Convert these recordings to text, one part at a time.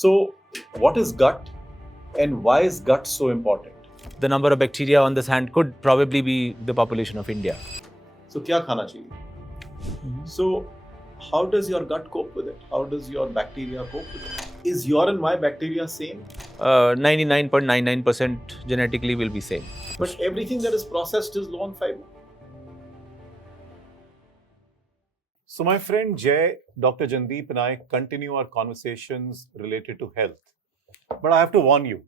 So, what is gut and why is gut so important? The number of bacteria on this hand could probably be the population of India. So, क्या खाना चाहिए? So, how does your gut cope with it? How does your bacteria cope with it? Is your and my bacteria same? 99.99% genetically will be same. But everything that is processed is low on fiber. So, my friend Jay, Dr. Jandeep, and I continue our conversations related to health. But I have to warn you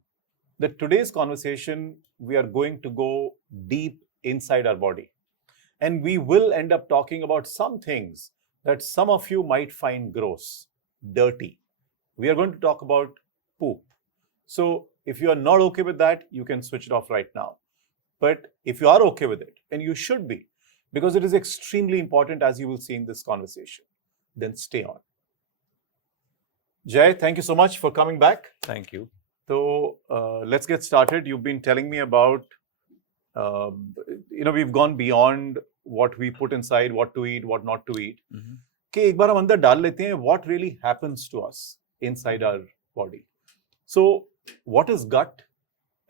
that today's conversation, we are going to go deep inside our body. And we will end up talking about some things that some of you might find gross, dirty. We are going to talk about poop. So, if you are not okay with that, you can switch it off right now. But if you are okay with it, and you should be, because it is extremely important, as you will see in this conversation, then stay on. Jay, thank you so much for coming back. Thank you. So let's get started. You've been telling me about, we've gone beyond what we put inside, what to eat, what not to eat. कि एक बार हम अंदर डाल लेते हैं, what really happens to us inside our body. So what is gut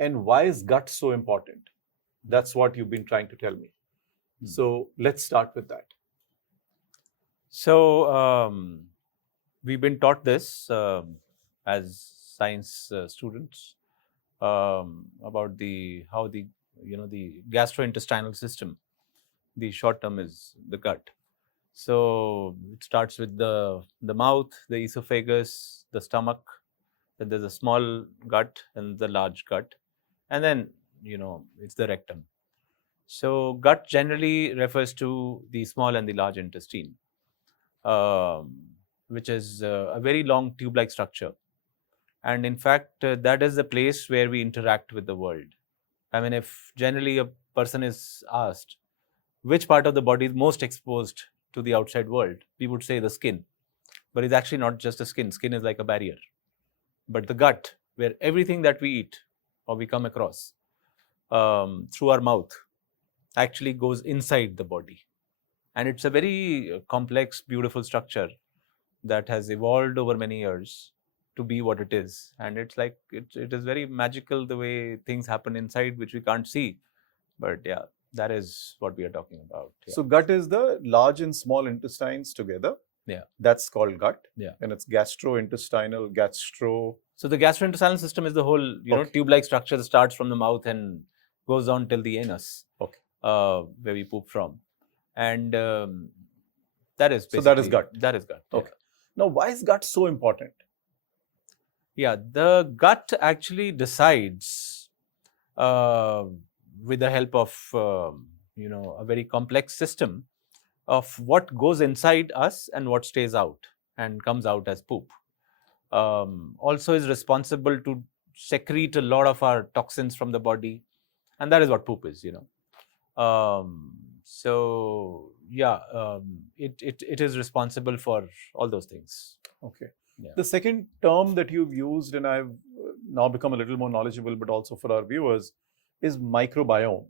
and why is gut so important? That's what you've been trying to tell me. So let's start with that. So we've been taught this as science students about how the gastrointestinal system. The short term is the gut. So it starts with the mouth, the esophagus, the stomach. Then there's a small gut and the large gut, and then it's the rectum. So gut generally refers to the small and the large intestine, which is a very long tube-like structure. And in fact, that is the place where we interact with the world. I mean, if generally a person is asked which part of the body is most exposed to the outside world, we would say the skin. But it's actually not just the skin. Skin is like a barrier. But the gut, where everything that we eat or we come across through our mouth actually goes inside the body. And it's a very complex, beautiful structure that has evolved over many years to be what it is. And it's like, it is very magical the way things happen inside, which we can't see. But yeah, that is what we are talking about. Yeah. So gut is the large and small intestines together. Yeah. That's called gut. Yeah. And it's gastrointestinal, So the gastrointestinal system is the whole, tube-like structure that starts from the mouth and goes on till the anus. Okay. Where we poop from. And that is basically... So that is gut. That is gut. Okay. Yeah. Now, why is gut so important? Yeah, the gut actually decides with the help of, a very complex system of what goes inside us and what stays out and comes out as poop. Also is responsible to secrete a lot of our toxins from the body. And that is what poop is, it is responsible for all those things. Okay. Yeah. The second term that you've used, and I've now become a little more knowledgeable, but also for our viewers, is microbiome.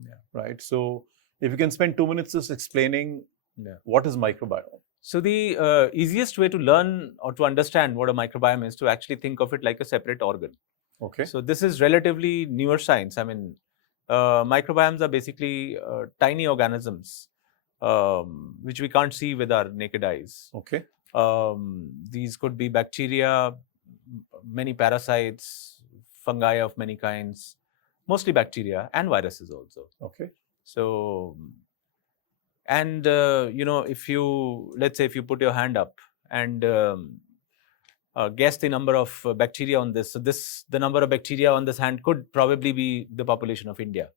Yeah. Right. So if you can spend 2 minutes just explaining what is microbiome. So the easiest way to learn or to understand what a microbiome is to actually think of it like a separate organ. Okay. So this is relatively newer science. I mean, microbiomes are basically tiny organisms which we can't see with our naked eyes. Okay. These could be bacteria, many parasites, fungi of many kinds, mostly bacteria and viruses also. Okay. So, and if you put your hand up and guess the number of bacteria on this. So the number of bacteria on this hand could probably be the population of India,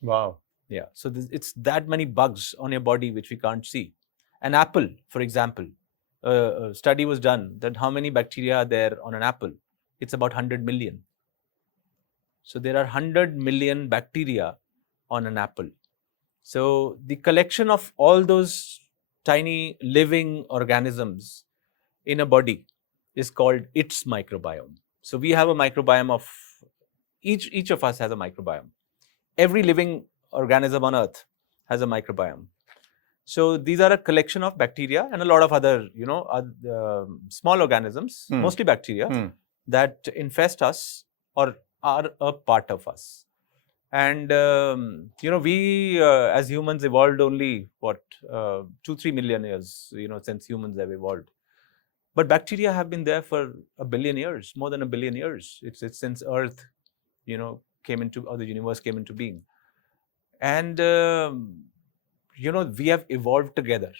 Wow. Yeah. So it's that many bugs on your body which we can't see. An apple, for example, a study was done that how many bacteria are there on an apple? It's about 100 million. So there are 100 million bacteria on an apple. So the collection of all those tiny living organisms in a body is called its microbiome. So we have a microbiome of, each of us has a microbiome. Every living organism on earth has a microbiome. So these are a collection of bacteria and a lot of other, small organisms, mostly bacteria, that infest us or are a part of us. And we as humans evolved only 2-3 million years, since humans have evolved. But bacteria have been there for a billion years, more than a billion years. It's since Earth, came into, or the universe came into being. And we have evolved together.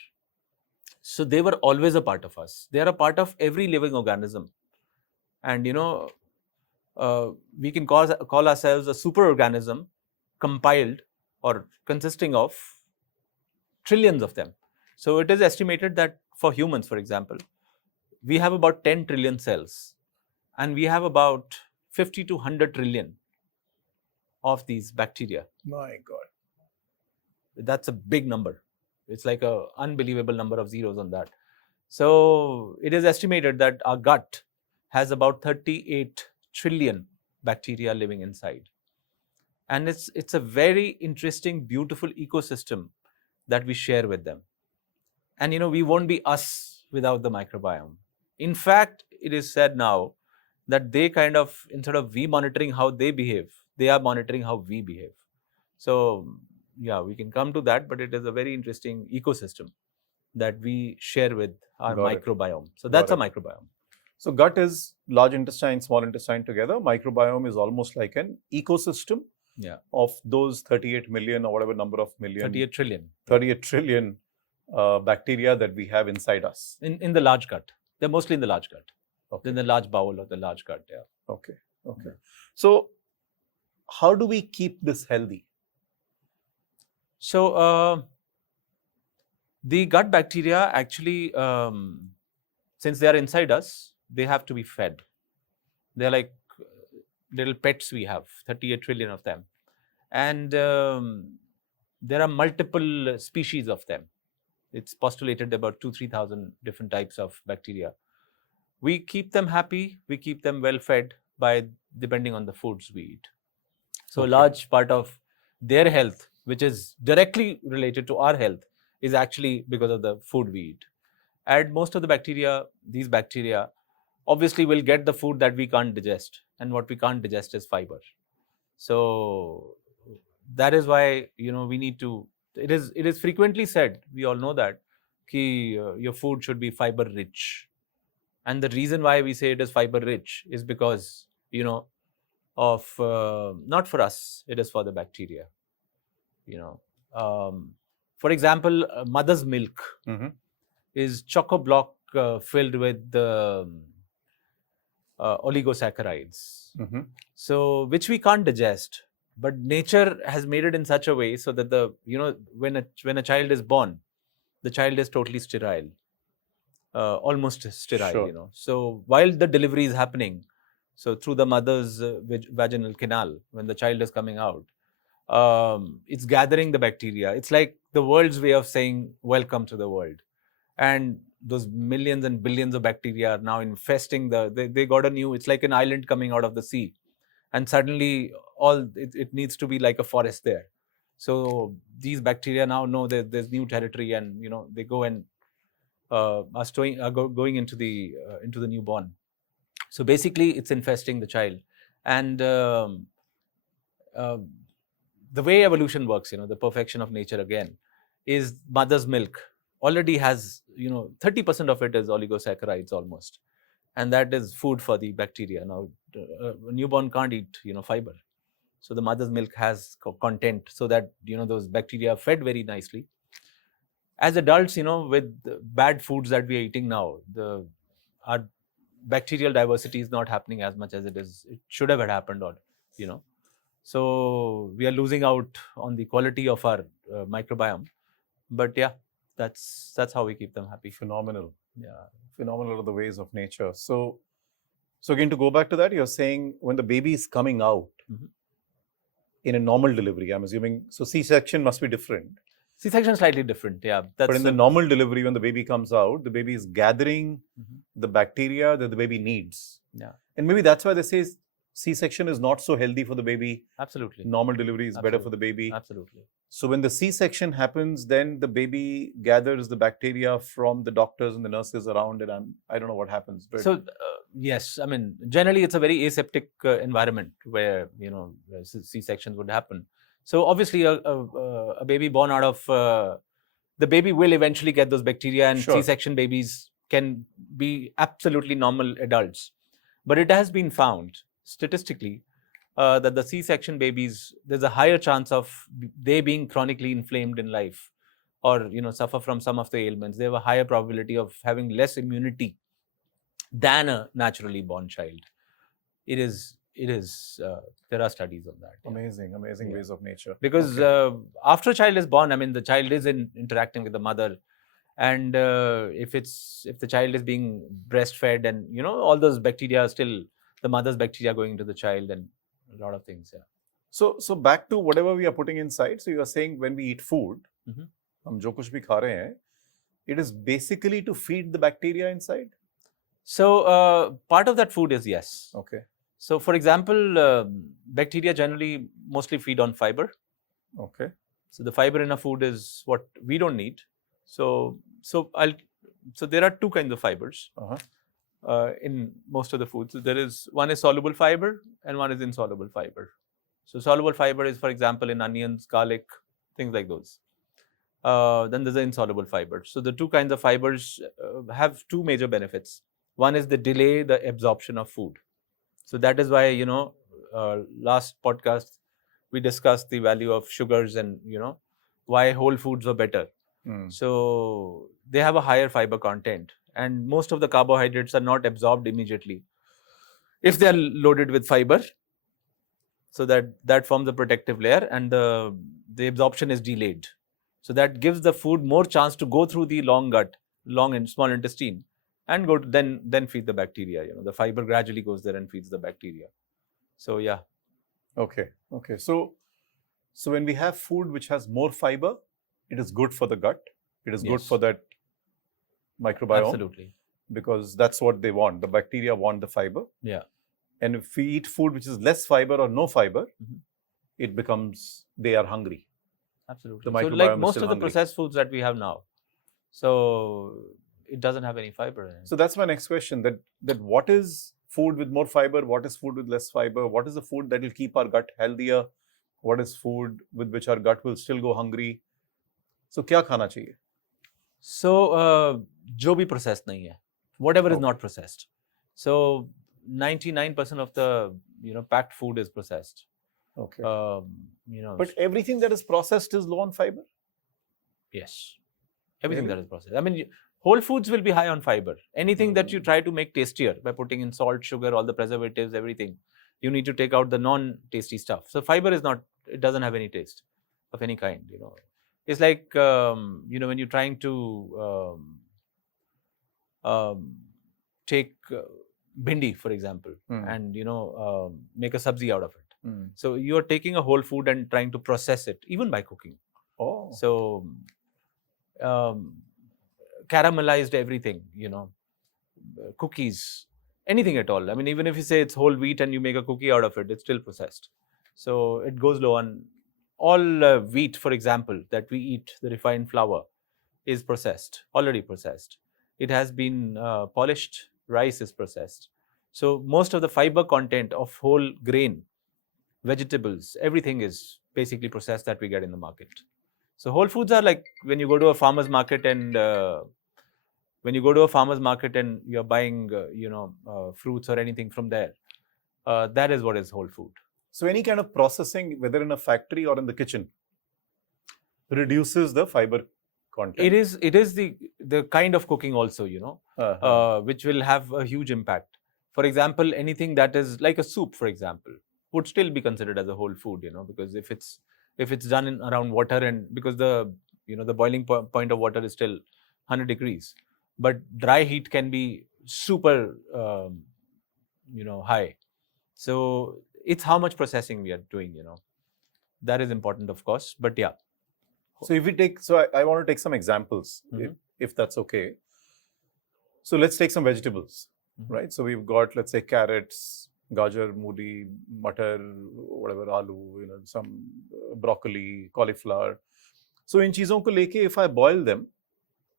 So they were always a part of us. They are a part of every living organism. And we can call ourselves a superorganism compiled or consisting of trillions of them. So it is estimated that for humans, for example, we have about 10 trillion cells, and we have about 50 to 100 trillion of these bacteria. My God. That's a big number. It's like an unbelievable number of zeros on that. So it is estimated that our gut has about 38 trillion bacteria living inside. And it's a very interesting, beautiful ecosystem that we share with them. And we won't be us without the microbiome. In fact, it is said now that they kind of, instead of we monitoring how they behave, they are monitoring how we behave. So yeah, we can come to that, but it is a very interesting ecosystem that we share with our microbiome. So that's a microbiome. So gut is large intestine, small intestine together. Microbiome is almost like an ecosystem of those 38 million or whatever number of million. 38 trillion. 38 trillion bacteria that we have inside us. In the large gut. They're mostly in the large gut. Okay. In the large bowel of the large gut, yeah. Okay. So how do we keep this healthy? So the gut bacteria actually, since they are inside us, they have to be fed. They're like little pets we have, 38 trillion of them. And there are multiple species of them. It's postulated about 2,000-3,000 different types of bacteria. We keep them happy, we keep them well fed by depending on the foods we eat. So a large part of their health, which is directly related to our health, is actually because of the food we eat. And most of the bacteria, these bacteria, obviously will get the food that we can't digest. And what we can't digest is fiber. So that is why, we need to, it is frequently said, we all know that, your food should be fiber rich. And the reason why we say it is fiber rich is because, of, not for us, it is for the bacteria. For example, mother's milk is choco-block filled with oligosaccharides, so which we can't digest. But nature has made it in such a way so that when a child is born, the child is totally sterile, almost sterile. Sure. So while the delivery is happening, so through the mother's vaginal canal, when the child is coming out, it's gathering the bacteria. It's like the world's way of saying welcome to the world. And those millions and billions of bacteria are now infesting they got a new, it's like an island coming out of the sea. And suddenly it needs to be like a forest there. So these bacteria now know that there's new territory, and they go and are going into the newborn. So basically it's infesting the child. And the way evolution works, the perfection of nature again, is mother's milk already has, 30% of it is oligosaccharides almost. And that is food for the bacteria. Now, a newborn can't eat, fiber. So the mother's milk has content so that, those bacteria are fed very nicely. As adults, with bad foods that we are eating now, our bacterial diversity is not happening as much as it should have happened, or, so we are losing out on the quality of our microbiome. But yeah, that's how we keep them happy. Phenomenal. Yeah. Phenomenal are the ways of nature. So again, to go back to that, you're saying when the baby is coming out in a normal delivery, I'm assuming, so C-section must be different. C-section is slightly different, yeah. But in the normal delivery, when the baby comes out, the baby is gathering the bacteria that the baby needs. Yeah. And maybe that's why they say C-section is not so healthy for the baby. Absolutely. Normal delivery is better for the baby. Absolutely. So when the C-section happens, then the baby gathers the bacteria from the doctors and the nurses around, and I don't know what happens. But So yes, I mean generally it's a very aseptic environment where C-sections would happen. So obviously a baby born out of the baby will eventually get those bacteria, and Sure. C-section babies can be absolutely normal adults. But it has been found statistically that the C-section babies, there's a higher chance of they being chronically inflamed in life, or suffer from some of the ailments. They have a higher probability of having less immunity than a naturally born child. It is. There are studies on that. amazing Yeah. ways of nature. Because Okay. after a child is born, I mean, the child is interacting with the mother, and if the child is being breastfed, and all those bacteria are still the mother's bacteria going into the child, and a lot of things. Yeah. So back to whatever we are putting inside. So you are saying when we eat food, Mhm. हम जो कुछ भी खा रहे हैं, it is basically to feed the bacteria inside. So part of that food is yes. Okay. So for example, bacteria generally mostly feed on fiber. Okay. So the fiber in a food is what we don't need. So there are two kinds of fibers in most of the foods. So one is soluble fiber and one is insoluble fiber. So soluble fiber is, for example, in onions, garlic, things like those. Then there's the insoluble fiber. So the two kinds of fibers have two major benefits. One is they delay the absorption of food. So that is why, last podcast, we discussed the value of sugars and, why whole foods are better. So they have a higher fiber content, and most of the carbohydrates are not absorbed immediately if they are loaded with fiber. So that forms a protective layer, and the absorption is delayed. So that gives the food more chance to go through the long gut, long and small intestine, and go to then feed the bacteria. The fiber gradually goes there and feeds the bacteria. So yeah. Okay. So when we have food which has more fiber, it is good for the gut. It is good Yes. for that microbiome. Absolutely. Because that's what they want. The bacteria want the fiber. Yeah. And if we eat food which is less fiber or no fiber, Mhm. it becomes they are hungry. Absolutely. The So microbiome like is most still of the hungry. processed foods that we have now, so it doesn't have any fiber in it. So that's my next question. That what is food with more fiber? What is food with less fiber? What is the food that will keep our gut healthier? What is food with which our gut will still go hungry? So क्या खाना चाहिए? So जो भी processed नहीं है, whatever is Okay. not processed. So 99% of the packed food is processed. Okay. But But everything that is processed is low on fiber? yes, everything Really? that is processed. I mean, whole foods will be high on fiber. Anything that you Hmm. try to make tastier by putting in salt, sugar, all the preservatives, everything, you need to take out the non-tasty stuff. So fiber is not, it doesn't have any taste of any kind. It's like when you're trying to take bhindi, for example, and make a sabzi out of it. So you're taking a whole food and trying to process it, even by cooking. Oh. So caramelized everything, cookies, anything at all. I mean, even if you say it's whole wheat and you make a cookie out of it, it's still processed. So it goes low on all wheat, for example, that we eat, the refined flour is processed, already processed. It has been polished, rice is processed. So most of the fiber content of whole grain, vegetables, everything is basically processed that we get in the market. So whole foods are like when you go to a farmer's market and you're buying fruits or anything from there, that is what is whole food. So any kind of processing, whether in a factory or in the kitchen, reduces the fiber content. It is the kind of cooking also, which will have a huge impact. For example, anything that is like a soup, for example, would still be considered as a whole food, because if it's done in around water, and because the boiling point of water is still 100 degrees, but dry heat can be super high. So it's how much processing we are doing, that is important, of course. But yeah. So if we take, I want to take some examples, if that's okay. So let's take some vegetables, right? So we've got, let's say, carrots, gajar, mooli, matar, whatever, aloo, some broccoli, cauliflower. So in cheezon ko leke, if I boil them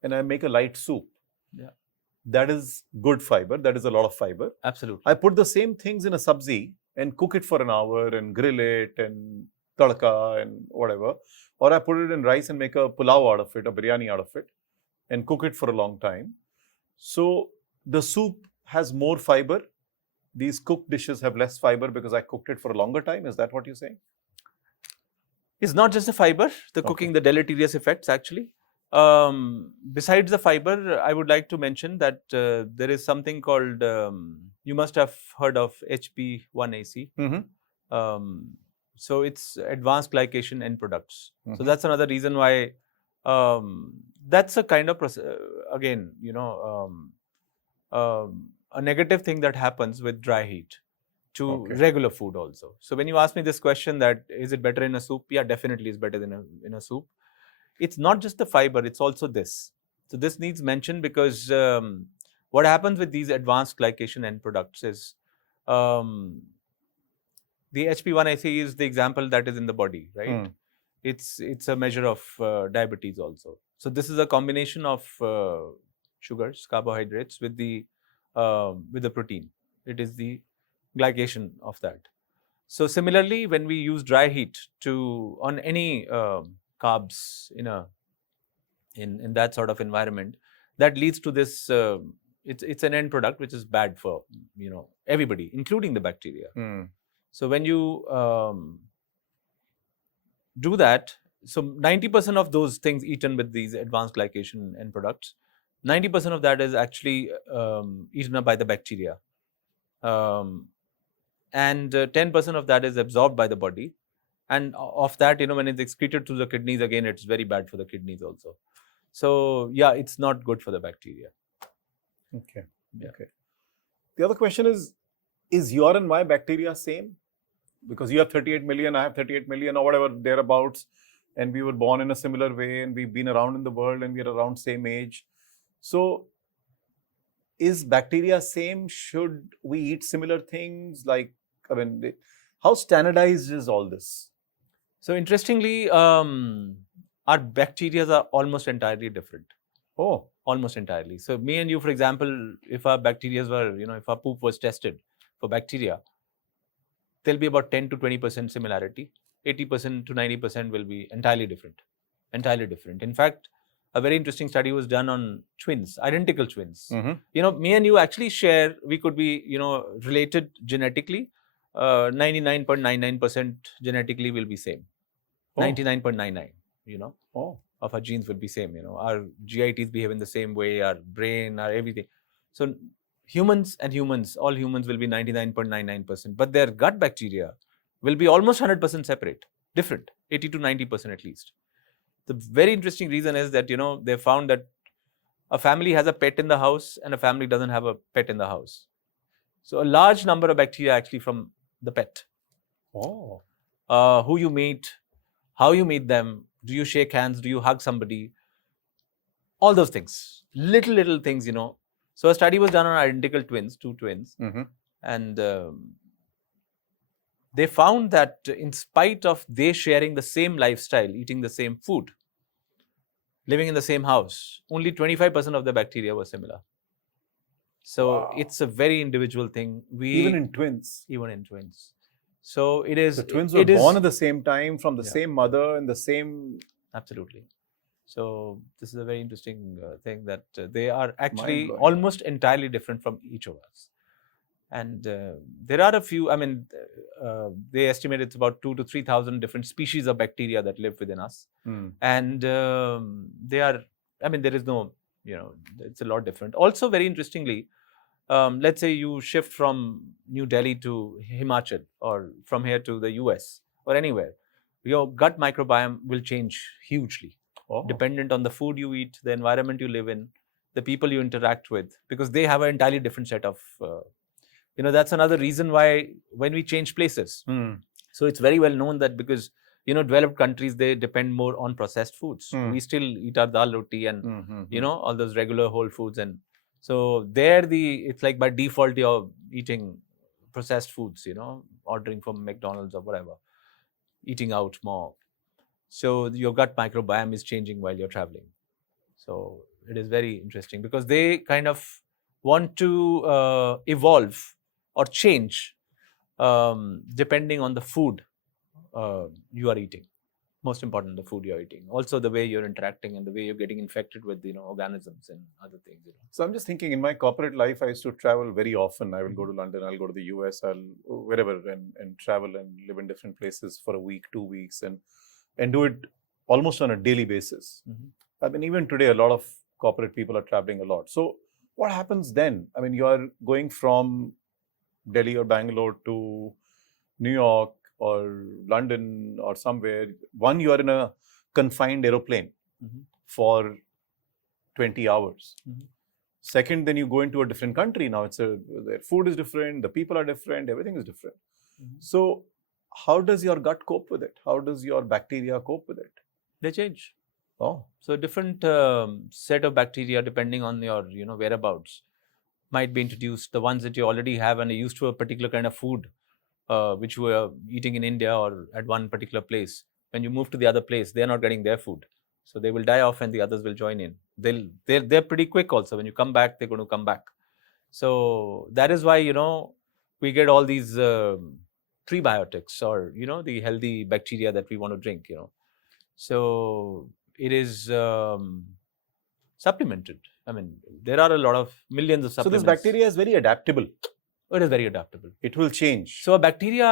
and I make a light soup, Yeah. that is good fiber. That is a lot of fiber. Absolutely. I put the same things in a sabzi and cook it for an hour and grill it and tadka and whatever. Or I put it in rice and make a pulao out of it, a biryani out of it, and cook it for a long time. So the soup has more fiber. These cooked dishes have less fiber because I cooked it for a longer time. Is that what you're saying? It's not just the fiber, the cooking, the deleterious effects actually. Besides the fiber, I would like to mention that there is something called, you must have heard of HP1AC. So it's advanced glycation end products. So that's another reason why that's a kind of again, a negative thing that happens with dry heat to regular food also. So when you ask me this question that is it better in a soup? Yeah, definitely it's better than in a soup. It's not just the fiber, it's also this. So this needs mention because what happens with these advanced glycation end products is the HP1AC is the example that is in the body, right? It's a measure of diabetes also. So this is a combination of sugars, carbohydrates with the protein. It is the glycation of that. So similarly, when we use dry heat on any carbs in that sort of environment, that leads to this. It's an end product which is bad for everybody, including the bacteria. So when you do that, so 90% of those things eaten with these advanced glycation end products, 90% of that is actually eaten up by the bacteria. And 10% of that is absorbed by the body. And of that, when it's excreted through the kidneys, again, it's very bad for the kidneys also. So, yeah, it's not good for the bacteria. Okay. Yeah. Okay. The other question is your and my bacteria same? Because you have 38 million, I have 38 million or whatever, thereabouts. And we were born in a similar way and we've been around in the world and we're around same age. So, is bacteria same? Should we eat similar things? How standardized is all this? So interestingly, our bacteria are almost entirely different. Oh. Almost entirely. So me and you, for example, if our bacteria were, if our poop was tested for bacteria, there'll be about 10 to 20% similarity. 80% to 90% will be entirely different. Entirely different. In fact, a very interesting study was done on twins, identical twins. Me and you actually share, we could be, related genetically. 99.99% genetically will be same. 99.99, of our genes will be same. Our GITs behave in the same way, our brain, our everything. So humans, all humans will be 99.99%, but their gut bacteria will be almost 100% separate, different, 80 to 90% at least. The very interesting reason is that, they found that a family has a pet in the house and a family doesn't have a pet in the house. So a large number of bacteria actually from the pet. Oh. Who you meet, how you meet them, do you shake hands, do you hug somebody? All those things, little things, So a study was done on identical twins, two twins. And they found that in spite of they sharing the same lifestyle, eating the same food, living in the same house, only 25% of the bacteria were similar. So it's a very individual thing. Even in twins. Even in twins. So it is. The twins were born at the same time from the same mother and the same. Absolutely. So this is a very interesting thing that they are actually almost entirely different from each of us. And there are a few, they estimate it's about 2,000 to 3,000 different species of bacteria that live within us. And they are, there is no, it's a lot different. Also, very interestingly, let's say you shift from New Delhi to Himachal or from here to the US or anywhere, your gut microbiome will change hugely, dependent on the food you eat, the environment you live in, the people you interact with, because they have an entirely different set of that's another reason why when we change places. So it's very well known that because, developed countries, they depend more on processed foods. We still eat our dal roti and, all those regular whole foods. And so there it's like by default, you're eating processed foods, ordering from McDonald's or whatever, eating out more. So your gut microbiome is changing while you're traveling. So it is very interesting because they kind of want to evolve or change depending on the food you are eating. Most important, the food you're eating. Also, the way you're interacting and the way you're getting infected with organisms and other things. So I'm just thinking, in my corporate life, I used to travel very often. I will go to London, I'll go to the US, I'll wherever and travel and live in different places for a week, 2 weeks, and do it almost on a daily basis. I mean, even today, a lot of corporate people are traveling a lot. So what happens then? I mean, you are going from Delhi or Bangalore to New York or London or somewhere. One, you are in a confined aeroplane for 20 hours. Second, then you go into a different country. Now their food is different, the people are different, everything is different. So how does your gut cope with it? How does your bacteria cope with it? They change. Oh, so different set of bacteria depending on your whereabouts might be introduced. The ones that you already have and are used to a particular kind of food which you were eating in India or at one particular place, when you move to the other place, they are not getting their food, so they will die off and the others will join in. They're pretty quick also. When you come back, they're going to come back. So that is why we get all these prebiotics or the healthy bacteria that we want to drink. So it is supplemented. I mean, there are a lot of millions of supplements. So this bacteria is very adaptable. It is very adaptable. It will change. So a bacteria,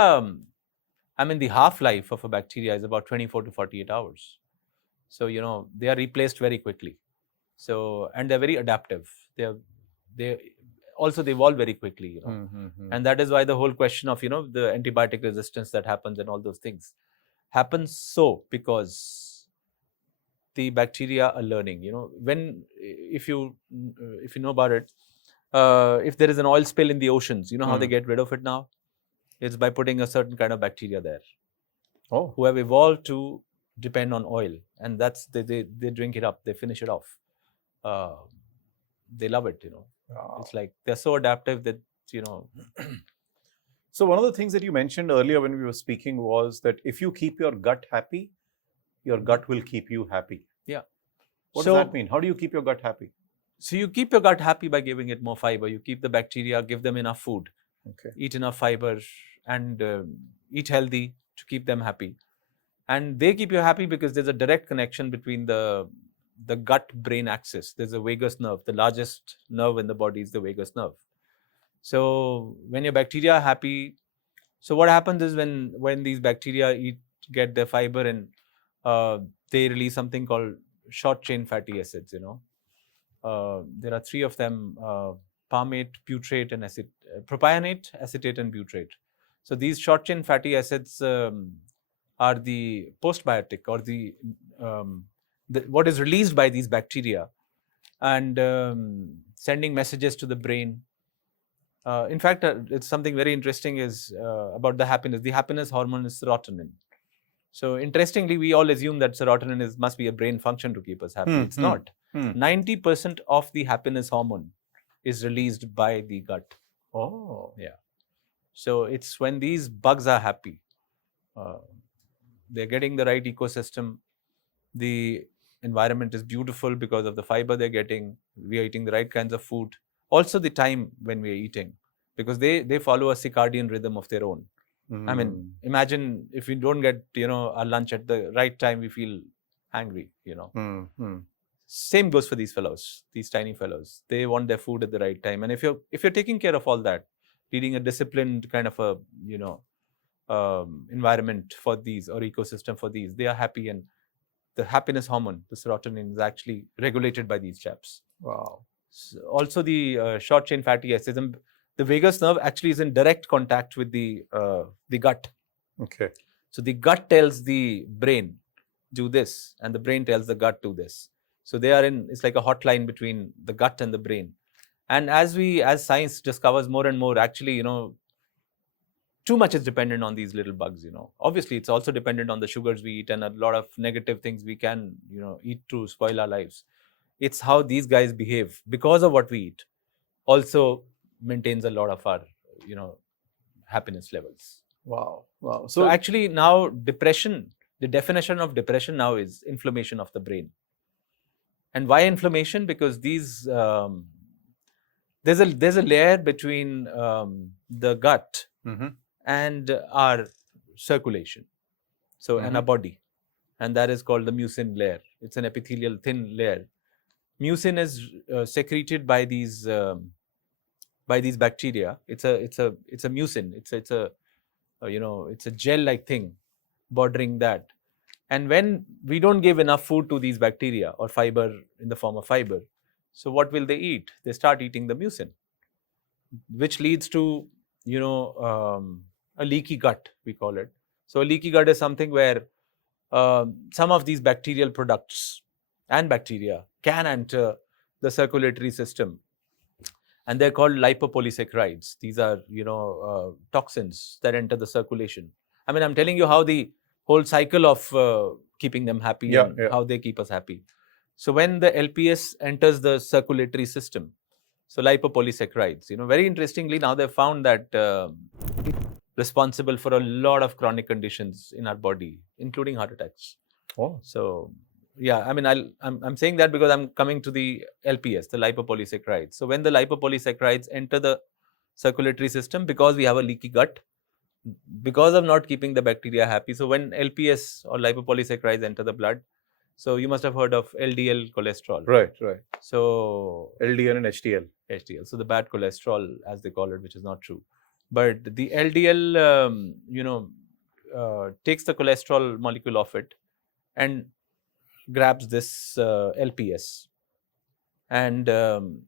I mean, the half-life of a bacteria is about 24 to 48 hours. So, they are replaced very quickly. So, and they're very adaptive. They evolve very quickly, And that is why the whole question of, the antibiotic resistance that happens and all those things happens because the bacteria are learning, when, if you know about it, if there is an oil spill in the oceans, how they get rid of it now? It's by putting a certain kind of bacteria there. Oh, who have evolved to depend on oil, and that's they drink it up, they finish it off. They love it, wow. It's like they're so adaptive that So one of the things that you mentioned earlier when we were speaking was that if you keep your gut happy, your gut will keep you happy. Yeah. What does that mean? How do you keep your gut happy? So you keep your gut happy by giving it more fiber. You keep the bacteria, give them enough food, eat enough fiber, and eat healthy to keep them happy. And they keep you happy because there's a direct connection between the gut-brain axis. There's a vagus nerve. The largest nerve in the body is the vagus nerve. So when your bacteria are happy, so what happens is when these bacteria get their fiber and they release something called short-chain fatty acids, there are 3 of them, palmate, butyrate, and propionate, acetate, and butyrate. So these short-chain fatty acids are the postbiotic or the what is released by these bacteria and sending messages to the brain. In fact, it's something very interesting is about the happiness. The happiness hormone is serotonin. So interestingly, we all assume that serotonin must be a brain function to keep us happy. It's not. 90% of the happiness hormone is released by the gut. Oh. Yeah. So it's when these bugs are happy, they're getting the right ecosystem, the environment is beautiful because of the fiber they're getting, we are eating the right kinds of food. Also the time when we are eating, because they follow a circadian rhythm of their own. I mean, imagine if we don't get, our lunch at the right time, we feel angry, Same goes for these fellows, these tiny fellows. They want their food at the right time. And if you're taking care of all that, leading a disciplined kind of a, environment for these or ecosystem for these, they are happy, and the happiness hormone, the serotonin, is actually regulated by these chaps. Wow. So also the short chain fatty acids, the vagus nerve actually is in direct contact with the gut. Okay. So the gut tells the brain, do this, and the brain tells the gut, do this. So they are it's like a hotline between the gut and the brain. And as science discovers more and more, actually, too much is dependent on these little bugs, Obviously, it's also dependent on the sugars we eat and a lot of negative things we can, eat to spoil our lives. It's how these guys behave because of what we eat also maintains a lot of our, happiness levels. Wow. So actually now depression, the definition of depression now is inflammation of the brain. And why inflammation? Because these there's a layer between the gut and our circulation, so and our body, and that is called the mucin layer. It's an epithelial thin layer. Mucin is secreted by these bacteria. It's a mucin. It's a it's a gel-like thing bordering that. And when we don't give enough food to these bacteria or fiber in the form of fiber, so what will they eat? They start eating the mucin, which leads to a leaky gut, we call it. So a leaky gut is something where some of these bacterial products and bacteria can enter the circulatory system, and they're called lipopolysaccharides. These are toxins that enter the circulation. I mean, I'm telling you how the whole cycle of keeping them happy and how they keep us happy. So when the LPS enters the circulatory system, so lipopolysaccharides, very interestingly, now they've found that it's responsible for a lot of chronic conditions in our body, including heart attacks. Oh. So yeah, I mean, I'm saying that because I'm coming to the LPS, the lipopolysaccharides. So when the lipopolysaccharides enter the circulatory system, because we have a leaky gut, because of not keeping the bacteria happy. So when LPS or lipopolysaccharides enter the blood, so you must have heard of LDL cholesterol. Right. So LDL and HDL. So the bad cholesterol, as they call it, which is not true. But the LDL, takes the cholesterol molecule of it and grabs this LPS. And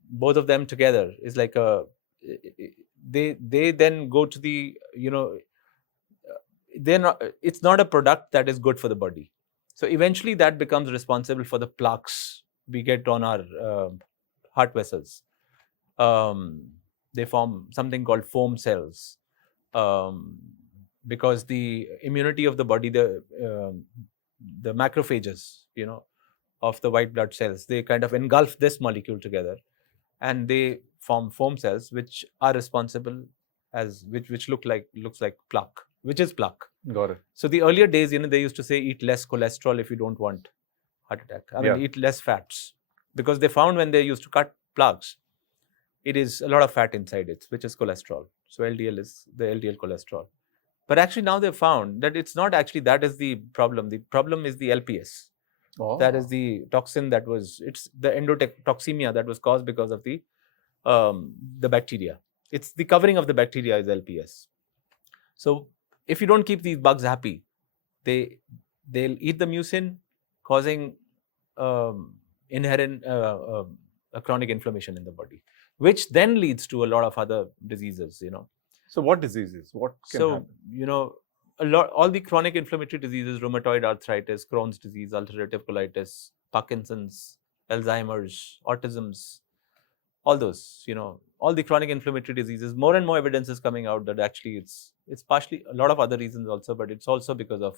both of them together is like they then go to the, it's not a product that is good for the body. So eventually that becomes responsible for the plaques we get on our heart vessels. They form something called foam cells, because the immunity of the body, the macrophages, of the white blood cells, they kind of engulf this molecule together, and they form foam cells, which are responsible which looks like plaque, which is plaque. Got it. So the earlier days, they used to say eat less cholesterol if you don't want heart attack. I mean, eat less fats, because they found when they used to cut plaques, it is a lot of fat inside it, which is cholesterol. So LDL is the LDL cholesterol. But actually now they've found that it's not actually that is the problem. The problem is the LPS. Oh. That is the toxin it's the endotoxemia that was caused because of the bacteria. It's the covering of the bacteria is LPS. So if you don't keep these bugs happy, they'll eat the mucin, causing inherent a chronic inflammation in the body, which then leads to a lot of other diseases. So what diseases? What can happen? All the chronic inflammatory diseases, rheumatoid arthritis, Crohn's disease, ulcerative colitis, Parkinson's, Alzheimer's, autisms, all those, all the chronic inflammatory diseases, more and more evidence is coming out that actually it's partially a lot of other reasons also, but it's also because of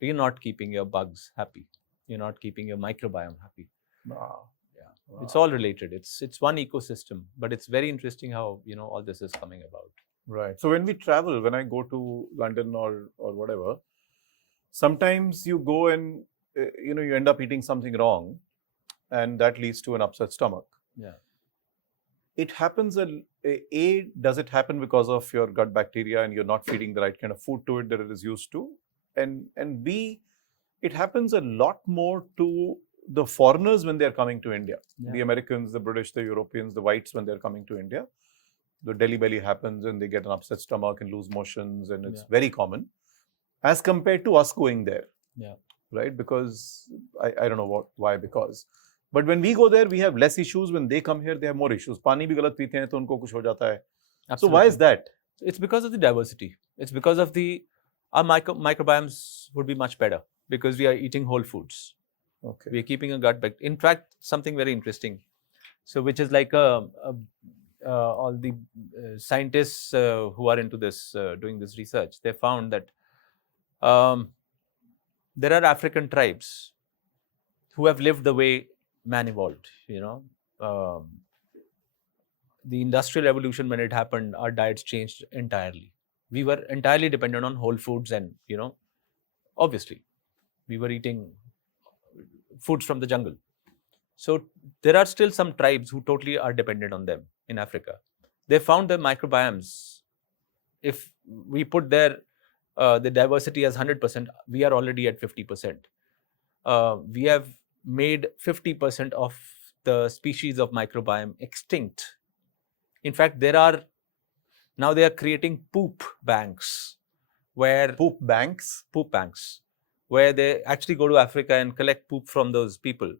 you're not keeping your bugs happy. You're not keeping your microbiome happy. Wow. Yeah. Wow. It's all related. It's one ecosystem, but it's very interesting how, all this is coming about. Right. So when we travel, when I go to London or whatever, sometimes you go and, you end up eating something wrong, and that leads to an upset stomach. Yeah. It happens, does it happen because of your gut bacteria and you're not feeding the right kind of food to it that it is used to? And B, it happens a lot more to the foreigners when they're coming to India. Yeah. The Americans, the British, the Europeans, the whites, when they're coming to India. The Delhi belly happens and they get an upset stomach and lose motions, and it's very common as compared to us going there. Yeah. Right? Because I don't know why, because. But when we go there, we have less issues. When they come here, they have more issues. Pani bhi galat peete hain, to unko kuch ho jata hai. Absolutely. So why is that? It's because of the diversity. It's because of our microbiomes would be much better because we are eating whole foods. Okay. We are keeping a gut back. In fact, something very interesting. So which is like all the scientists who are into this, doing this research, they found that there are African tribes who have lived the way man evolved. The industrial revolution, when it happened, our diets changed entirely. we were entirely dependent on whole foods, and obviously we were eating foods from the jungle. So there are still some tribes who totally are dependent on them in Africa. They found the microbiomes. If we put their the diversity as 100%, we are already at 50%. We have made 50% of the species of microbiome extinct. In fact, they are creating poop banks where Poop banks. where they actually go to Africa and collect poop from those people,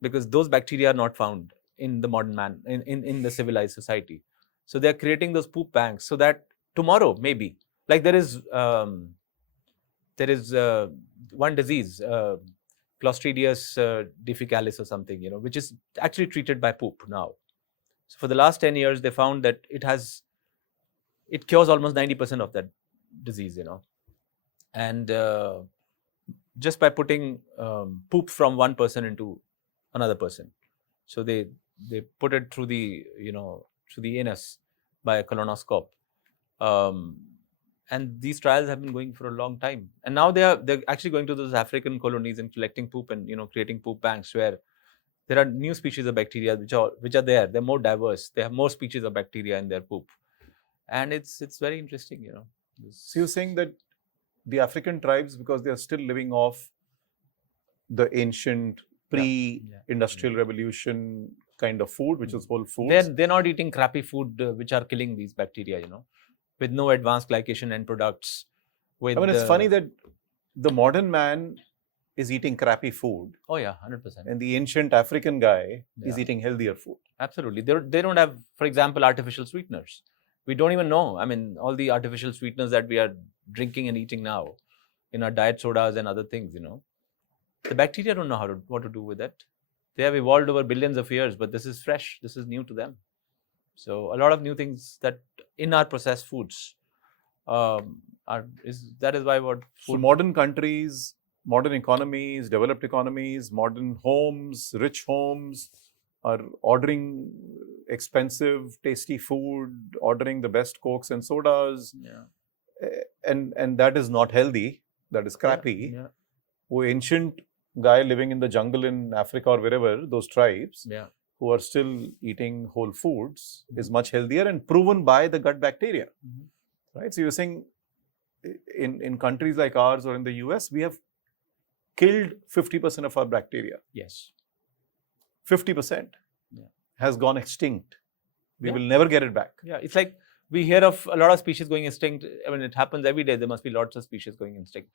because those bacteria are not found in the modern man, in the civilized society. So they're creating those poop banks so that tomorrow, maybe, like there is one disease, Clostridius difficalis or something, which is actually treated by poop now. So for the last 10 years, they found that it cures almost 90% of that disease, and just by putting poop from one person into another person. So they put it through the through the anus by a colonoscope, and these trials have been going for a long time. And now they're actually going to those African colonies and collecting poop and creating poop banks where there are new species of bacteria which are there. They're more diverse. They have more species of bacteria in their poop, and it's very interesting. So you're saying that the African tribes, because they are still living off the ancient pre-industrial revolution kind of food, which is whole foods. They're not eating crappy food which are killing these bacteria, with no advanced glycation end products. I mean, it's funny that the modern man is eating crappy food. Oh yeah, 100%. And the ancient African guy is eating healthier food. Absolutely. They don't have, for example, artificial sweeteners. We don't even know. I mean, all the artificial sweeteners that we are drinking and eating now in our diet sodas and other things, the bacteria don't know what to do with it. They have evolved over billions of years, but this is fresh. This is new to them. So a lot of new things that in our processed foods that is why what food. So modern countries, modern economies, developed economies, modern homes, rich homes are ordering expensive, tasty food, ordering the best Cokes and sodas. And that is not healthy. That is crappy. Who ancient guy living in the jungle in Africa or wherever, those tribes who are still eating whole foods is much healthier and proven by the gut bacteria. Right? So you're saying in countries like ours or in the US, we have killed 50% of our bacteria. Yes. 50% has gone extinct. We will never get it back. Yeah, it's like we hear of a lot of species going extinct. I mean, it happens every day. There must be lots of species going extinct.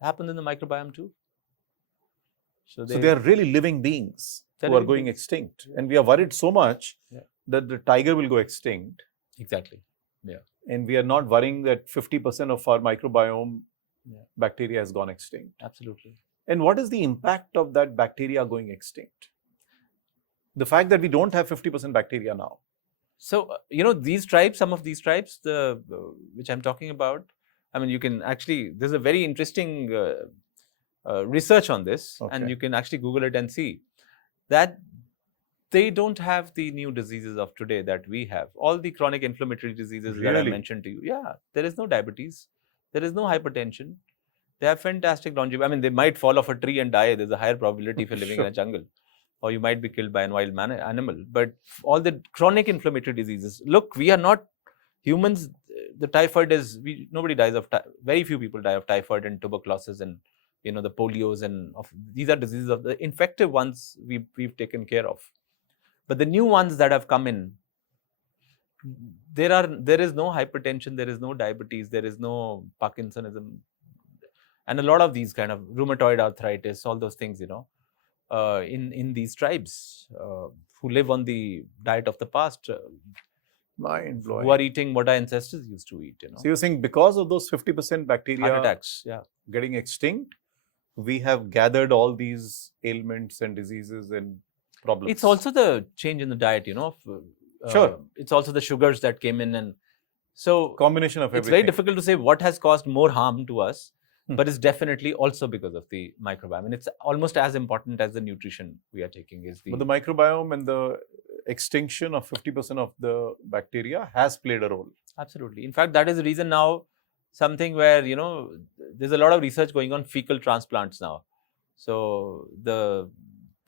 It happens in the microbiome too. So they are really living beings who are going extinct. And we are worried so much that the tiger will go extinct. Exactly. Yeah. And we are not worrying that 50% of our microbiome bacteria has gone extinct. Absolutely. And what is the impact of that bacteria going extinct? The fact that we don't have 50% bacteria now. So, these tribes, some of these tribes, which I'm talking about, I mean, you can actually, there's a very interesting research on this, and you can actually Google it and see that they don't have the new diseases of today that we have. All the chronic inflammatory diseases that I mentioned to you. Yeah, there is no diabetes. There is no hypertension. They have fantastic longevity. I mean, they might fall off a tree and die. There's a higher probability if you're living in a jungle. Or you might be killed by a wild animal. But all the chronic inflammatory diseases. Look, we are not humans. The typhoid is, nobody dies of, very few people die of typhoid and tuberculosis and, the polios and these are diseases of the infective ones we've taken care of. But the new ones that have come in, there is no hypertension, there is no diabetes, there is no Parkinsonism, and a lot of these kind of rheumatoid arthritis, all those things, in these tribes who live on the diet of the past, mind-blowing, who are eating what our ancestors used to eat. So you're saying because of those 50% bacteria heart attacks, getting extinct, we have gathered all these ailments and diseases and problems. It's also the change in the diet, Sure. It's also the sugars that came in, and so combination of everything. It's very difficult to say what has caused more harm to us. But it's definitely also because of the microbiome. And it's almost as important as the nutrition we are taking. But the microbiome and the extinction of 50% of the bacteria has played a role. Absolutely. In fact, that is the reason now something where, there's a lot of research going on fecal transplants now. So the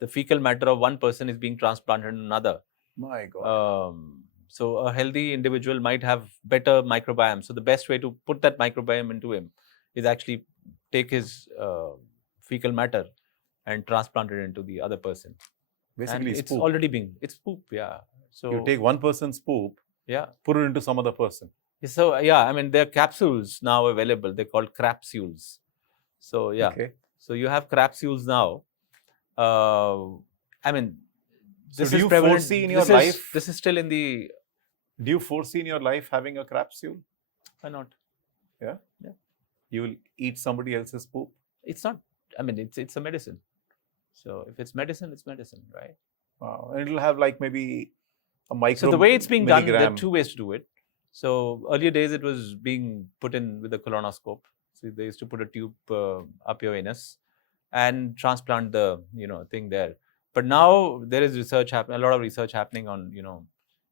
fecal matter of one person is being transplanted to another. My God. So a healthy individual might have better microbiome. So the best way to put that microbiome into him is actually take his fecal matter and transplant it into the other person. Basically, and it's poop. already being, it's poop, yeah. So You take one person's poop, yeah, put it into some other person. so yeah, I mean, there are capsules now available. They're called crapsules. So yeah, Okay. so you have crapsules now. I mean, So this do is you prevalent. foresee in your This life? This is still in the. Do you foresee in your life having a crapsule? Why not? Yeah. Yeah. You will eat somebody else's poop. It's not. I mean, it's a medicine. So if it's medicine, it's medicine, right? Wow. And it'll have like maybe a micro. So the way it's being done, there are milligram. 2 ways to do it. So earlier days, it was being put in with a colonoscope. So they used to put a tube up your anus and transplant the thing there. But now there is research happening, a lot of research happening on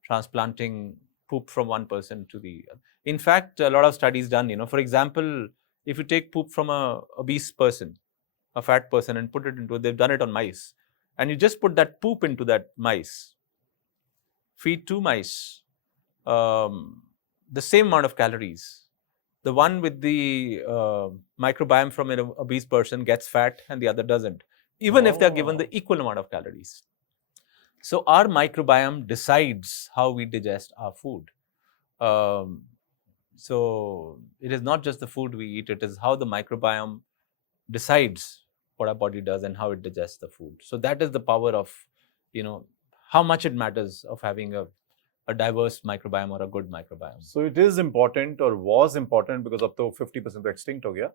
transplanting poop from one person to the other. In fact, a lot of studies done. For example, if you take poop from a obese person, a fat person, and put it into, they've done it on mice, and you just put that poop into that mice, feed 2 mice, the same amount of calories. The one with the microbiome from an obese person gets fat and the other doesn't, even if they're given the equal amount of calories. So our microbiome decides how we digest our food. So it is not just the food we eat, it is how the microbiome decides what our body does and how it digests the food. So that is the power of, how much it matters of having a diverse microbiome or a good microbiome. So it is important, or was important, because up to 50% extinct ho gaya.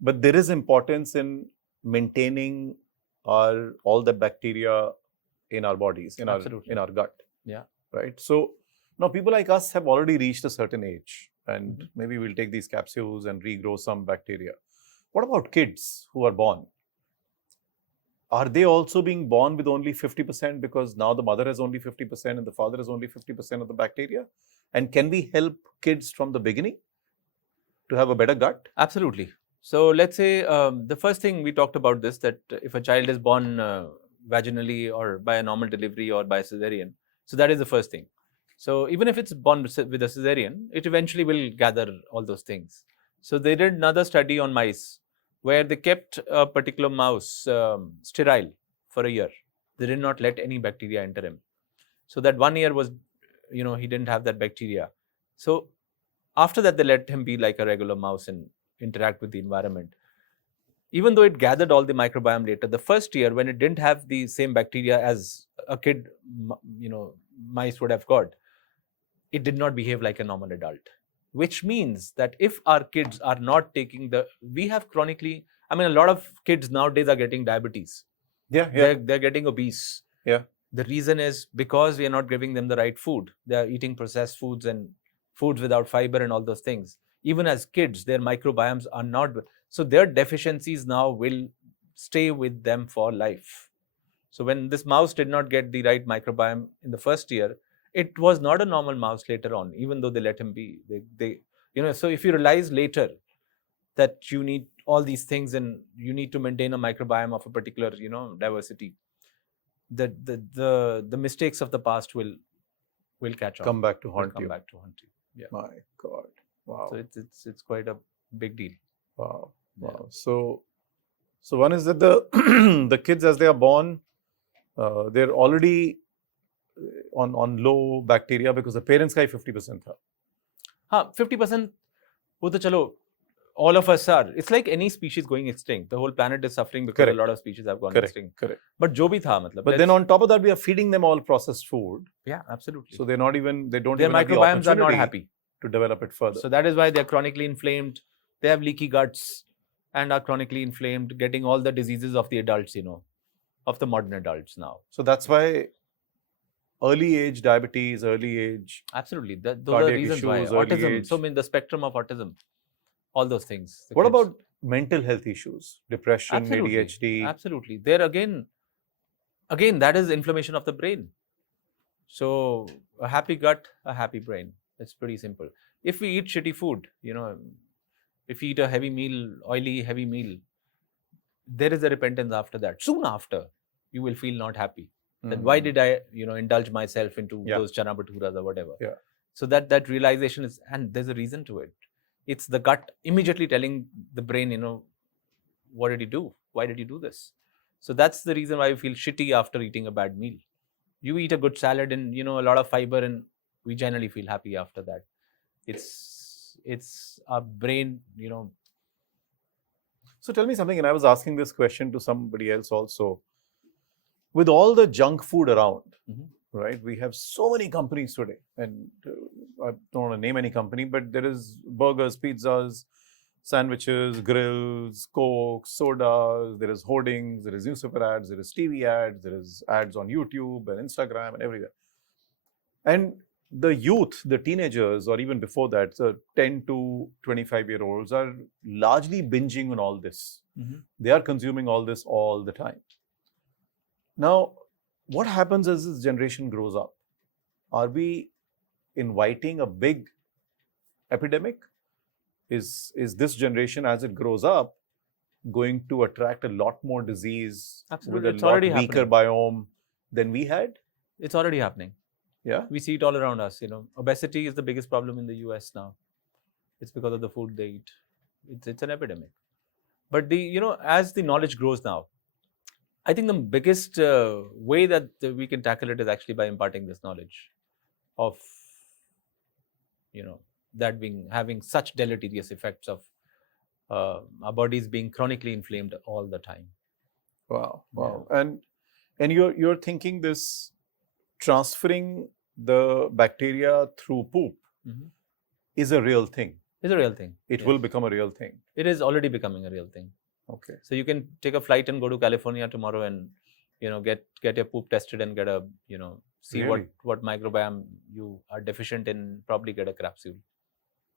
But there is importance in maintaining all the bacteria in our bodies, in our gut. Yeah. Right. So now people like us have already reached a certain age, and maybe we'll take these capsules and regrow some bacteria. What about kids who are born? Are they also being born with only 50%, because now the mother has only 50% and the father has only 50% of the bacteria? And can we help kids from the beginning to have a better gut? Absolutely. So let's say the first thing we talked about this, that if a child is born vaginally or by a normal delivery or by a cesarean, so that is the first thing. So even if it's born with a cesarean, it eventually will gather all those things. So they did another study on mice where they kept a particular mouse sterile for a year. They did not let any bacteria enter him. So that 1 year was, he didn't have that bacteria. So after that, they let him be like a regular mouse and interact with the environment. Even though it gathered all the microbiome later, the first year when it didn't have the same bacteria as a kid, mice would have got, it did not behave like a normal adult. Which means that if our kids are not taking we have chronically, a lot of kids nowadays are getting diabetes. Yeah. They're getting obese. Yeah. The reason is because we are not giving them the right food. They are eating processed foods and foods without fiber and all those things. Even as kids, their microbiomes are not, so their deficiencies now will stay with them for life. So when this mouse did not get the right microbiome in the first year, it was not a normal mouse later on, even though they let him be. So if you realize later that you need all these things and you need to maintain a microbiome of a particular, diversity, the mistakes of the past will catch on. Come back to haunt you. Yeah. My God. Wow. So it's quite a big deal. Wow. Yeah. Wow. So one is that the kids, as they are born, they're already on low bacteria because the parents ka hi 50% tha. 50%, wo to chalo, all of us are. It's like any species going extinct. The whole planet is suffering because a lot of species have gone extinct. Correct. But jo bhi tha, But then on top of that, we are feeding them all processed food. Yeah, absolutely. So they don't their even have the microbiomes are not happy to develop it further. So that is why they're chronically inflamed. They have leaky guts and are chronically inflamed, getting all the diseases of the adults, of the modern adults now. So that's why early age diabetes, early age. Absolutely. Those are the reasons why. Autism. So the spectrum of autism, all those things. What about mental health issues? Depression, ADHD? Absolutely. There again, that is inflammation of the brain. So a happy gut, a happy brain. It's pretty simple. If we eat shitty food, if you eat a heavy meal, oily, heavy meal, there is a repentance after that. Soon after, you will feel not happy. Then why did I, indulge myself into those chana bhaturas or whatever? Yeah. So that realization is, and there's a reason to it. It's the gut immediately telling the brain, what did you do? Why did you do this? So that's the reason why you feel shitty after eating a bad meal. You eat a good salad and, a lot of fiber, and we generally feel happy after that. It's our brain, So tell me something, and I was asking this question to somebody else also. With all the junk food around, right? We have so many companies today, and I don't want to name any company, but there is burgers, pizzas, sandwiches, grills, Coke, sodas, there is hoardings, there is newspaper ads, there is TV ads, there is ads on YouTube and Instagram and everywhere. And the youth, the teenagers, or even before that, so 10 to 25-year-olds are largely binging on all this. They are consuming all this all the time. Now, what happens as this generation grows up? Are we inviting a big epidemic? Is this generation, as it grows up, going to attract a lot more disease with a lot weaker biome than we had? It's already happening. Yeah. We see it all around us. Obesity is the biggest problem in the US now. It's because of the food they eat. It's an epidemic. But as the knowledge grows now, I think the biggest way that we can tackle it is actually by imparting this knowledge of, that having such deleterious effects of our bodies being chronically inflamed all the time. Wow. Yeah. And you're thinking this transferring the bacteria through poop is a real thing. It's a real thing. It will become a real thing. It is already becoming a real thing. Okay. So you can take a flight and go to California tomorrow and, get your poop tested and get a, see what microbiome you are deficient in, probably get a capsule.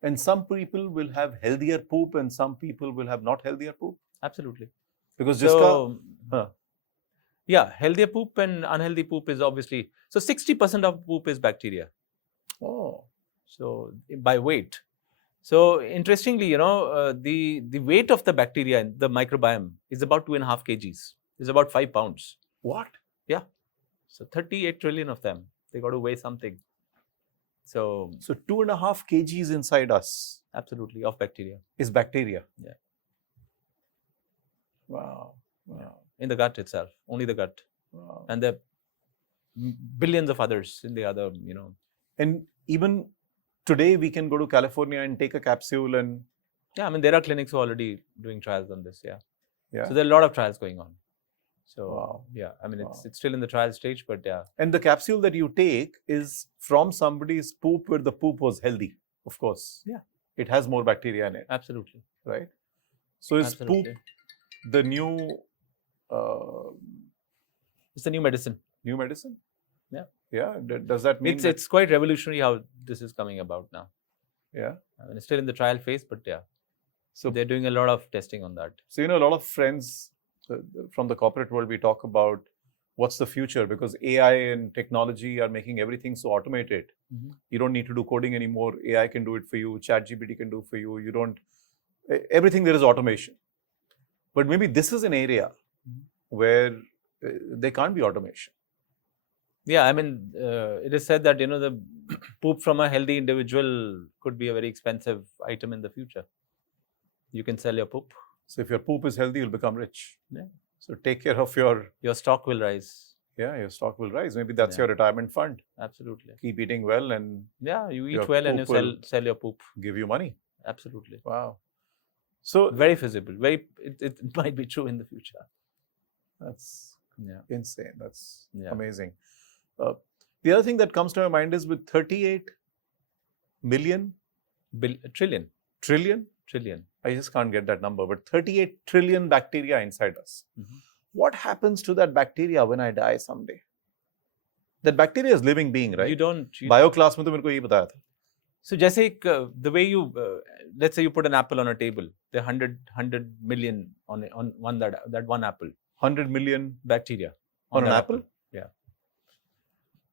And some people will have healthier poop and some people will have not healthier poop? Absolutely. Because yeah, healthier poop and unhealthy poop is obviously, so 60% of poop is bacteria. Oh. So by weight. So interestingly, the weight of the bacteria, the microbiome, is about 2.5 kgs. It's about 5 pounds. What? Yeah. So 38 trillion of them. They got to weigh something. So 2.5 kgs inside us. Absolutely, of bacteria. Is bacteria. Yeah. Wow. Yeah. In the gut itself, only the gut. Wow. And there are billions of others in the other, And even today we can go to California and take a capsule and... Yeah, there are clinics who are already doing trials on this, yeah. So there are a lot of trials going on. So, yeah, it's still in the trial stage, but yeah. And the capsule that you take is from somebody's poop where the poop was healthy, of course. Yeah. It has more bacteria in it. Absolutely. Right? So is poop the new... it's the new medicine. New medicine? Yeah. Yeah. Does that mean... It's quite revolutionary how this is coming about now. Yeah. It's still in the trial phase, but yeah. So they're doing a lot of testing on that. So, a lot of friends from the corporate world, we talk about what's the future, because AI and technology are making everything so automated. You don't need to do coding anymore. AI can do it for you. ChatGPT can do it for you. You don't... Everything there is automation. But maybe this is an area where there can't be automation. Yeah, it is said that, the poop from a healthy individual could be a very expensive item in the future. You can sell your poop. So if your poop is healthy, you'll become rich. Yeah. So take care of your... Your stock will rise. Yeah, your stock will rise. Maybe that's your retirement fund. Absolutely. Keep eating well and... Yeah, you eat well and you sell your poop. Give you money. Absolutely. Wow. So... Very feasible. It might be true in the future. That's insane. That's amazing. The other thing that comes to my mind is with 38 million... Trillion. Trillion? Trillion. I just can't get that number, but 38 trillion bacteria inside us. What happens to that bacteria when I die someday? That bacteria is living being, right? Bio class mein to mereko ye bataya tha. So jaise the way you, let's say you put an apple on a table, there are 100 million on that one apple. 100 million bacteria on an apple? Yeah.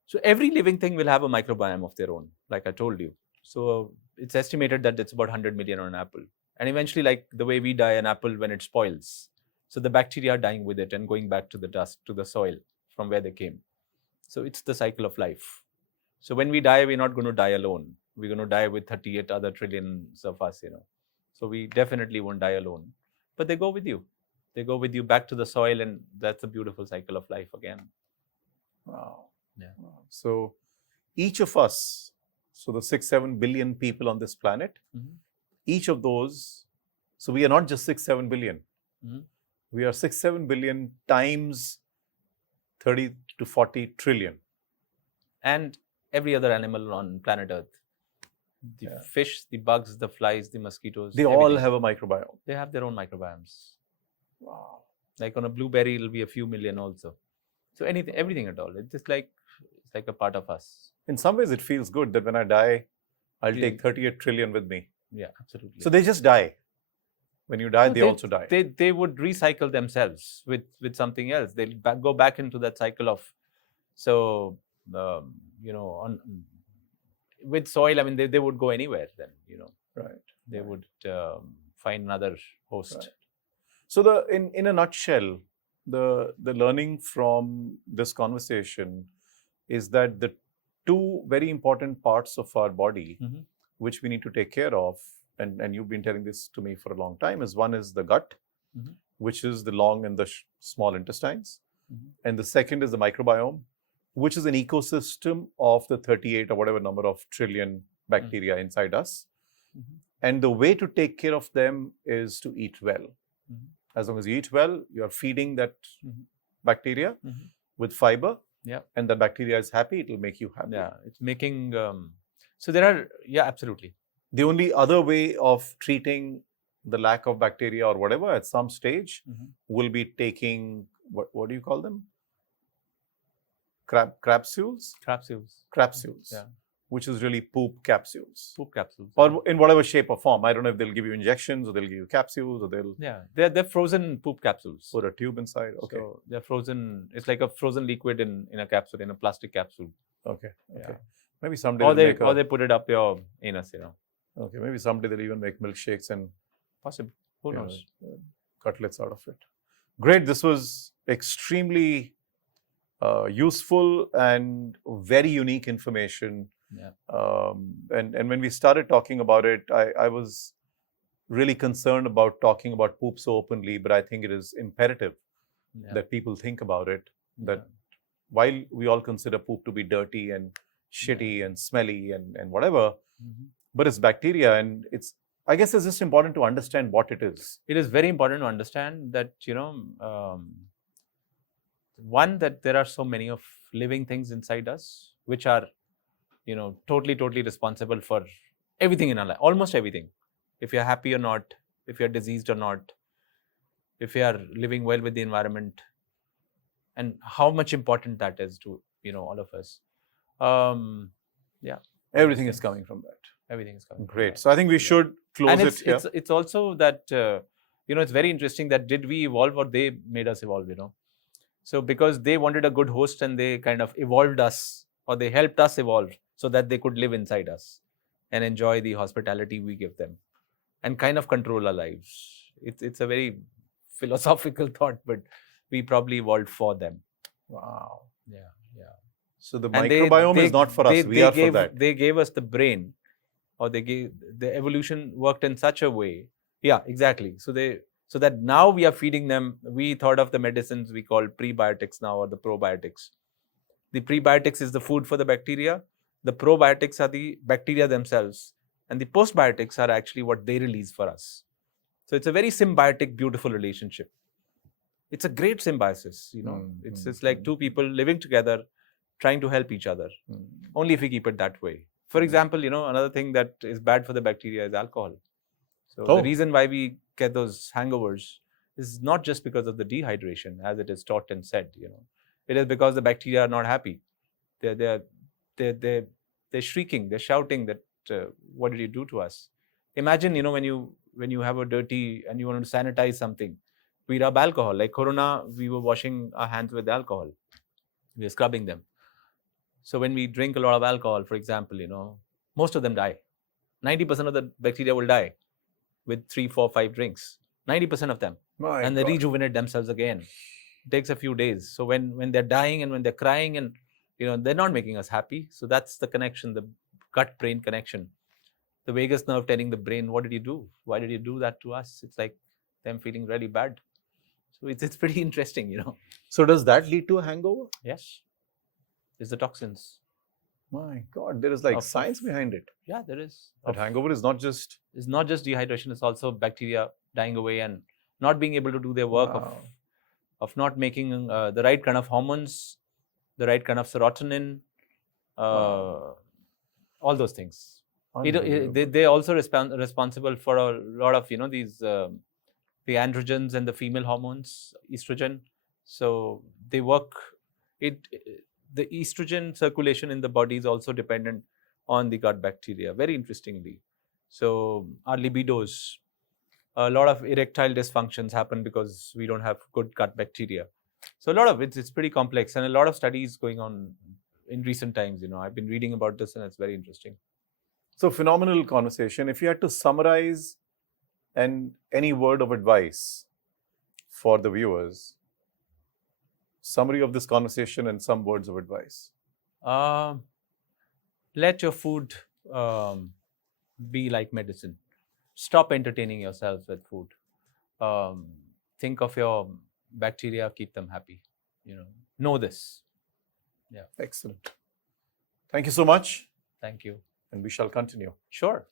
So every living thing will have a microbiome of their own, like I told you. So it's estimated that it's about 100 million on an apple. And eventually, like the way we die an apple when it spoils. So the bacteria are dying with it and going back to the dust, to the soil from where they came. So it's the cycle of life. So when we die, we're not going to die alone. We're going to die with 38 other trillions of us, So we definitely won't die alone. But they go with you. They go with you back to the soil, and that's a beautiful cycle of life again. Wow. Yeah. Wow. So each of us, so the 6-7 billion people on this planet, each of those, so we are not just 6-7 billion. We are 6-7 billion times 30 to 40 trillion. And every other animal on planet Earth. The fish, the bugs, the flies, the mosquitoes. They all have a microbiome. They have their own microbiomes. Wow. Like on a blueberry, it'll be a few million also. So everything at all. It's just like a part of us. In some ways, it feels good that when I die, I'll take 38 trillion with me. Yeah, absolutely. So they just die. When you die, they also die. They would recycle themselves with something else. They'll go back into that cycle of, so with soil. I mean, they would go anywhere then. Right. They would find another host. Right. So in a nutshell, the learning from this conversation is that the two very important parts of our body, which we need to take care of, and you've been telling this to me for a long time, is one is the gut, which is the long and the small intestines, and the second is the microbiome, which is an ecosystem of the 38 or whatever number of trillion bacteria inside us. And the way to take care of them is to eat well. As long as you eat well, you're feeding that bacteria with fiber. Yeah. And the bacteria is happy, it will make you happy. Yeah, it's making, so there are, absolutely. The only other way of treating the lack of bacteria or whatever at some stage will be taking, what do you call them? Capsules? Capsules. Yeah. Which is really poop capsules. Poop capsules. Or in whatever shape or form. I don't know if they'll give you injections or they'll give you capsules or they'll... Yeah, they're frozen poop capsules. Put a tube inside. Okay. So they're frozen. It's like a frozen liquid in a capsule, in a plastic capsule. Okay. Yeah. Maybe someday or they put it up your anus, Okay. Maybe someday they'll even make milkshakes and... Possible. Who knows? Cutlets out of it. Great. This was extremely useful and very unique information. Yeah. And when we started talking about it, I was really concerned about talking about poop so openly, but I think it is imperative that people think about it, that while we all consider poop to be dirty and shitty and smelly and whatever, but it's bacteria, and I guess it's just important to understand what it is. It is very important to understand that, one, that there are so many of living things inside us, which are totally responsible for everything in our life, almost everything. If you're happy or not, if you're diseased or not, if you are living well with the environment, and how much important that is to, all of us. Everything is coming from that. Everything is coming. Great. So I think we should close it here. It's also that, it's very interesting that did we evolve or they made us evolve, So because they wanted a good host and they kind of evolved us, or they helped us evolve so that they could live inside us and enjoy the hospitality we give them and kind of control our lives. It's a very philosophical thought, but we probably evolved for them. Wow. Yeah. So the microbiome is not for us. We are for that. They gave us the brain, or the evolution worked in such a way. Yeah, exactly. So that now we are feeding them. We thought of the medicines we call prebiotics now, or the probiotics. The prebiotics is the food for the bacteria. The probiotics are the bacteria themselves. And the postbiotics are actually what they release for us. So it's a very symbiotic, beautiful relationship. It's a great symbiosis, It's like two people living together, trying to help each other. Only if we keep it that way. For example, another thing that is bad for the bacteria is alcohol. So the reason why we get those hangovers is not just because of the dehydration, as it is taught and said, It is because the bacteria are not happy. They're shrieking, they're shouting that, what did you do to us? Imagine, when you have a dirty and you want to sanitize something, we rub alcohol. Like Corona, we were washing our hands with alcohol. We were scrubbing them. So when we drink a lot of alcohol, for example, most of them die. 90% of the bacteria will die with 3, 4, 5 drinks. 90% of them. My and they God. rejuvenate themselves again. It takes a few days. So when they're dying and when they're crying and they're not making us happy. So that's the connection, the gut-brain connection. The vagus nerve telling the brain, what did you do? Why did you do that to us? It's like them feeling really bad. So it's pretty interesting, So does that lead to a hangover? Yes. It's the toxins. My God, there is like Of- science behind it. Yeah, there is. That hangover is not just. It's not just dehydration, it's also bacteria dying away and not being able to do their work Wow. of not making the right kind of hormones, the right kind of serotonin, all those things. Unbelievable. They're also responsible for a lot of these the androgens and the female hormones, estrogen. So they work. The estrogen circulation in the body is also dependent on the gut bacteria. Very interestingly, so our libidos, a lot of erectile dysfunctions happen because we don't have good gut bacteria. So a lot of it's pretty complex, and a lot of studies going on in recent times. I've been reading about this, and it's very interesting. So phenomenal conversation. If you had to summarize any word of advice for the viewers, summary of this conversation and some words of advice. Let your food be like medicine. Stop entertaining yourself with food. Think of your bacteria, keep them happy. Know this. Yeah. Excellent. Thank you so much. Thank you. And we shall continue. Sure.